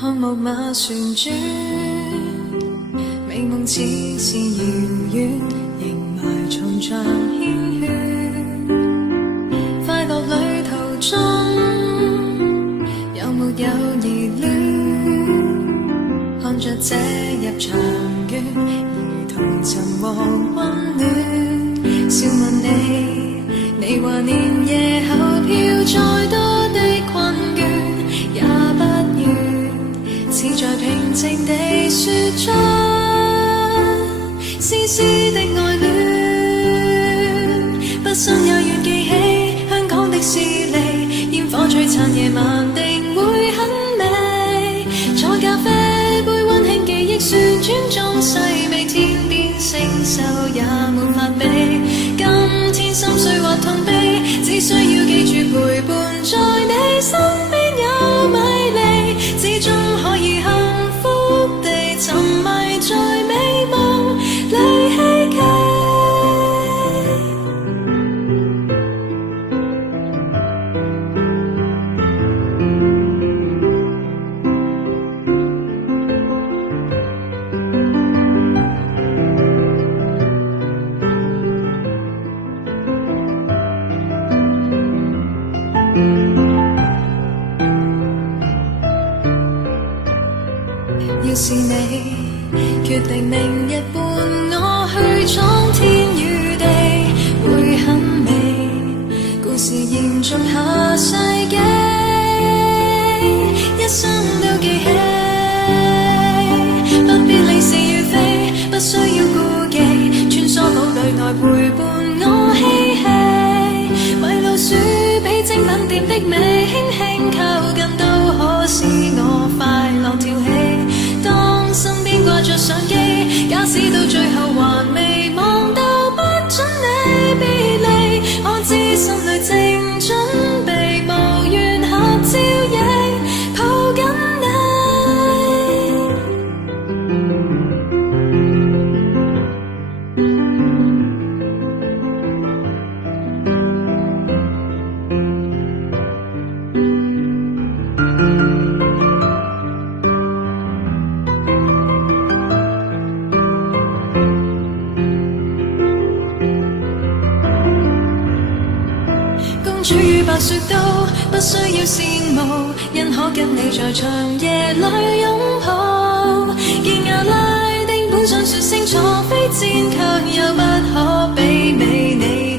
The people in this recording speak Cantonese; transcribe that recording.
看木馬旋轉，美夢似是遙遠，仍埋藏着繾綣。快樂旅途中，有沒有疑戀？看着這入場券，如同尋獲溫暖。笑問你，你話連夜後票再多的困倦，也不願似在平靜地說出絲絲的愛戀。不信也願記起香港的士利，煙火璀璨夜晚定會很美。坐咖啡杯溫馨記憶旋轉中細味，天邊星宿也沒法比。今天心碎或痛悲，只需要記住陪伴在你身邊有米粒，始終可以幸福地沉迷在美夢裏希冀。要是你決定明日伴我去闖天與地，會很美，故事延續下世紀，一生都記起。不必理是與非，不需要顧忌，穿梭堡壘內陪伴我嬉戲。迷路鼠比精品店的美，輕輕靠近都可使我快樂跳起。當身邊掛着相機，假使到最後還未望到，不准你別離。我知心裏正準備，無緣合照亦抱緊你。主與白雪都不需要羨慕，因可跟你在長夜裏擁抱。見阿拉丁本想說清楚，非戰卻又不可媲美你。